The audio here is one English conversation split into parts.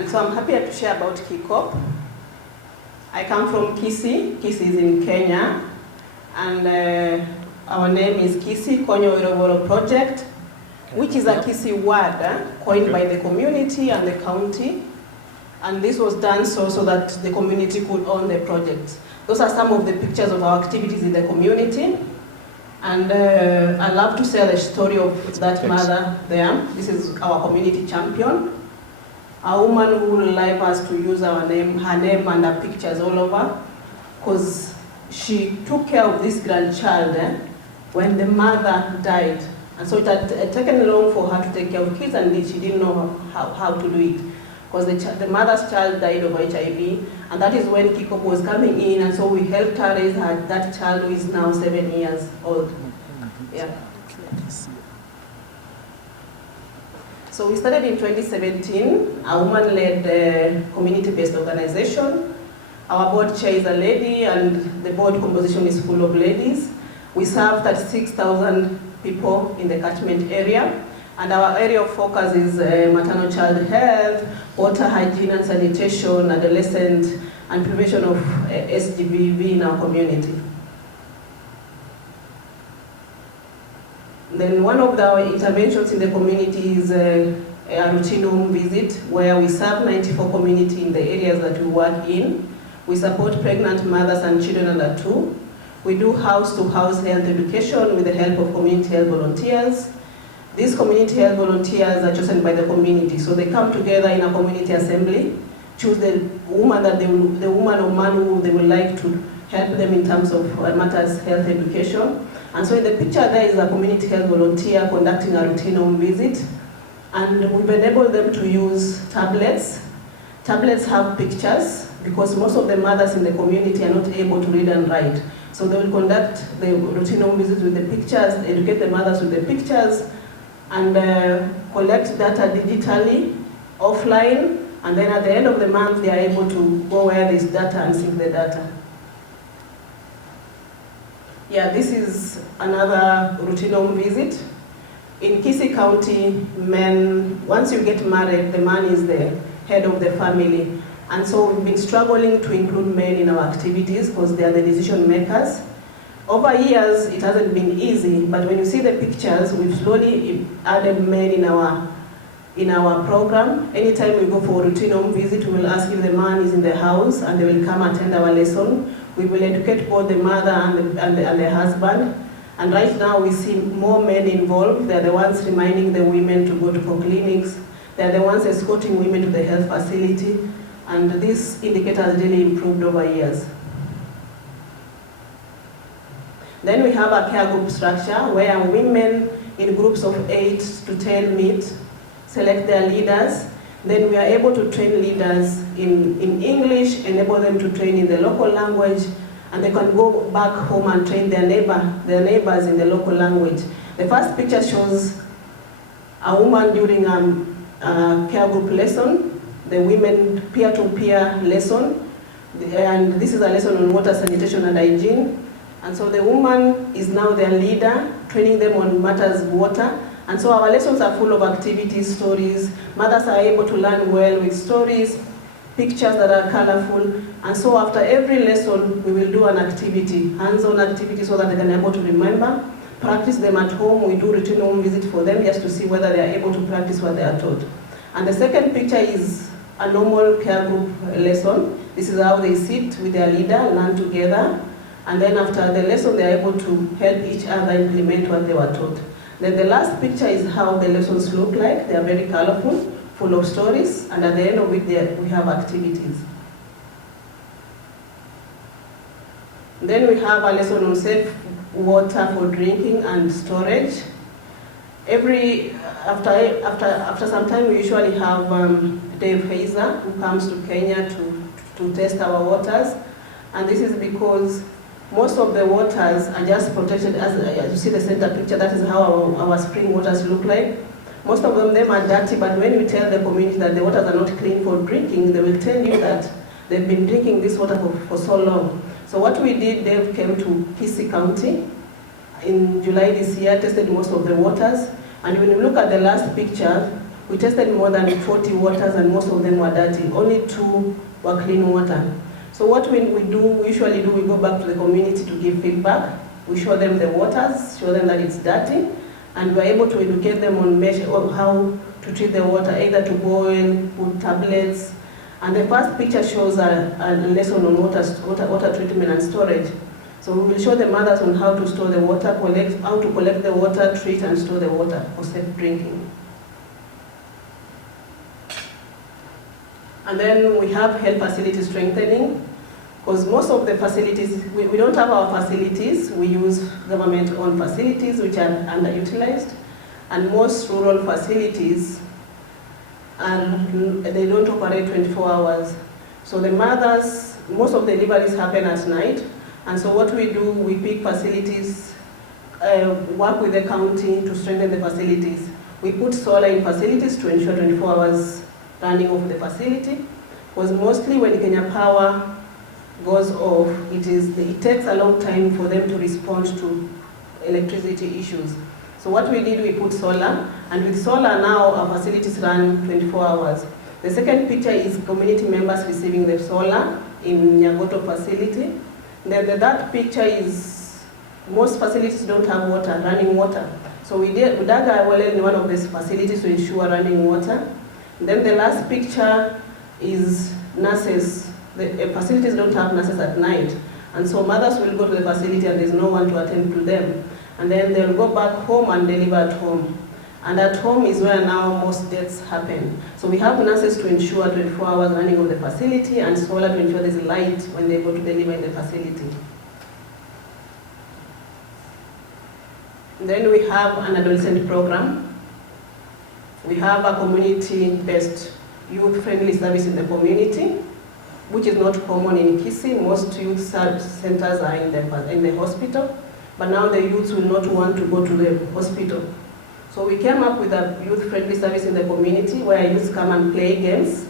And so I'm happy to share about KICOP. I come from Kisii. Kisii is in Kenya. And our name is Kisii Konyo Wiroboro Project, which is a Kisii word coined by the community and the county. And this was done so that the community could own the project. Those are some of the pictures of our activities in the community. And I love to share the story of that mother there. This is our community champion, a woman who would like us to use her name and her pictures all over, because she took care of this grandchild when the mother died. And so it had taken long for her to take care of kids, and she didn't know how to do it, because the mother's child died of HIV, and that is when KICOP was coming in, and so we helped her raise that child, who is now 7 years old. Yeah. So we started in 2017, a woman-led community-based organization. Our board chair is a lady, and the board composition is full of ladies. We serve 36,000 people in the catchment area. And our area of focus is maternal child health, water hygiene and sanitation, adolescent, and prevention of SGBV in our community. Then one of our interventions in the community is a routine home visit, where we serve 94 community in the areas that we work in. We support pregnant mothers and children under 2. We do house-to-house health education with the help of community health volunteers. These community health volunteers are chosen by the community, so they come together in a community assembly, choose the woman or man who they would like to help them in terms of matters health education. And so in the picture there is a community health volunteer conducting a routine home visit, and we've enabled them to use tablets. Tablets have pictures, because most of the mothers in the community are not able to read and write. So they will conduct the routine home visit with the pictures, educate the mothers with the pictures, and collect data digitally, offline, and then at the end of the month they are able to go where there is data and sync the data. Yeah, this is another routine home visit. In Kisii County, once you get married, the man is the head of the family. And so we've been struggling to include men in our activities because they are the decision makers. Over years, it hasn't been easy, but when you see the pictures, we've slowly added men in our program. Anytime we go for a routine home visit, we will ask if the man is in the house, and they will come attend our lesson. We will educate both the mother and the husband. And right now, we see more men involved. They're the ones reminding the women to go to clinics. They're the ones escorting women to the health facility. And this indicator has really improved over years. Then we have a care group structure where women in groups of 8 to 10 meet, select their leaders. Then we are able to train leaders in English, enable them to train in the local language, and they can go back home and train their neighbors in the local language. The first picture shows a woman during a care group lesson, the women peer-to-peer lesson, and this is a lesson on water, sanitation, and hygiene. And so the woman is now their leader, training them on matters of water. And so our lessons are full of activities, stories. Mothers are able to learn well with stories, pictures that are colorful. And so after every lesson, we will do an activity, hands-on activity, so that they can be able to remember, practice them at home. We do routine home visit for them just to see whether they are able to practice what they are taught. And the second picture is a normal care group lesson. This is how they sit with their leader, learn together. And then after the lesson, they are able to help each other implement what they were taught. Then the last picture is how the lessons look like. They are very colorful, full of stories, and at the end of it, we have activities. Then we have a lesson on safe water for drinking and storage. After some time, we usually have Dave Heiser, who comes to Kenya to test our waters. And this is because most of the waters are just protected, as you see the center picture, that is how our spring waters look like. Most of them are dirty, but when you tell the community that the waters are not clean for drinking, they will tell you that they've been drinking this water for so long. So what we did, Dave came to Kisii County in July this year, tested most of the waters, and when you look at the last picture, We tested more than 40 waters and most of them were dirty. Only 2 were clean water. So what we usually do, we go back to the community to give feedback. We show them the waters, show them that it's dirty, and we're able to educate them on how to treat the water, either to boil, put tablets. And the first picture shows a lesson on water treatment and storage. So we will show the mothers on how to store the water, how to collect the water, treat and store the water for safe drinking. And then we have health facility strengthening, because most of the facilities, we don't have our facilities, we use government-owned facilities which are underutilized, and most rural facilities, they don't operate 24 hours. So the mothers, most of the deliveries happen at night, and so what we do, we pick facilities, work with the county to strengthen the facilities. We put solar in facilities to ensure 24 hours running of the facility, because mostly when Kenya Power goes off, it takes a long time for them to respond to electricity issues. So what we did, we put solar, and with solar now our facilities run 24 hours. The second picture is community members receiving the solar in Nyagoto facility. Then the third picture is most facilities don't have water, running water. So we dug a well in one of these facilities to ensure running water. Then the last picture is nurses. The facilities don't have nurses at night. And so mothers will go to the facility and there's no one to attend to them. And then they'll go back home and deliver at home. And at home is where now most deaths happen. So we have nurses to ensure 24 hours running of the facility and solar to ensure there's light when they go to deliver in the facility. Then we have an adolescent program. We have a community-based youth-friendly service in the community, which is not common in Kisii. Most youth centers are in the hospital, but now the youths will not want to go to the hospital. So we came up with a youth-friendly service in the community where youths come and play games.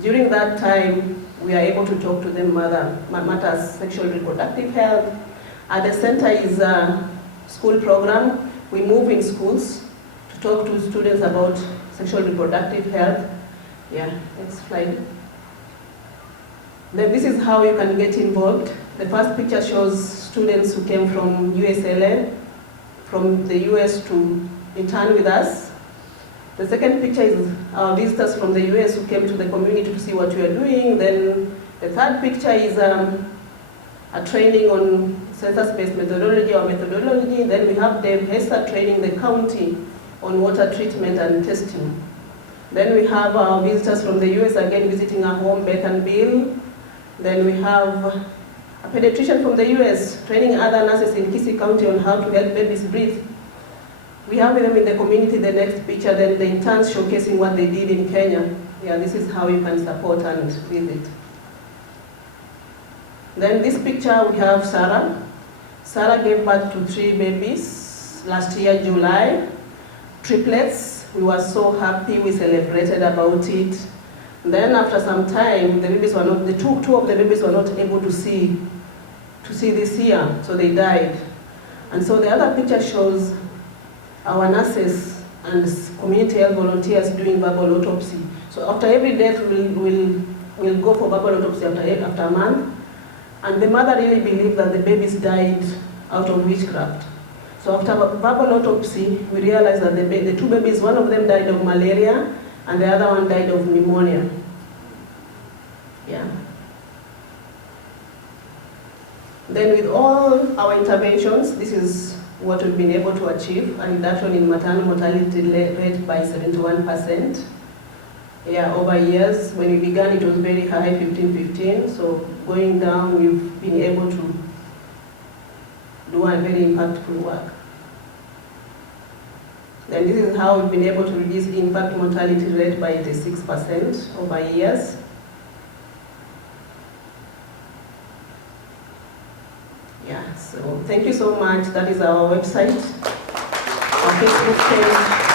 During that time, we are able to talk to them matters sexual reproductive health. At the center is a school program. We move in schools to talk to students about sexual reproductive health. Yeah, next slide. Then this is how you can get involved. The first picture shows students who came from USLA, from the US to intern with us. The second picture is our visitors from the US who came to the community to see what we are doing. Then the third picture is a training on census-based methodology or methodology. Then we have Dave Hester training the county on water treatment and testing. Then we have our visitors from the US again visiting our home, Beth and Bill. Then we have a pediatrician from the US training other nurses in Kisii County on how to help babies breathe. We have them in the community, the next picture, then the interns showcasing what they did in Kenya. Yeah, this is how you can support and visit. Then this picture we have Sarah. Sarah gave birth to 3 babies last year, July, triplets. We were so happy, we celebrated about it. Then after some time, the babies were not, two of the babies were not able to see this year, so they died. And so the other picture shows our nurses and community health volunteers doing verbal autopsy. So after every death, we'll go for verbal autopsy after a month. And the mother really believed that the babies died out of witchcraft. So after verbal autopsy, we realized that the 2 babies, one of them died of malaria, and the other one died of pneumonia. Yeah. Then with all our interventions, this is what we've been able to achieve, a reduction in maternal mortality rate by 71%. Yeah, over years. When we began, it was very high, 15. So going down, we've been able to do a very impactful work. Then this is how we've been able to reduce infant mortality rate by 86% over years. Yeah, so thank you so much. That is our website, our Facebook page.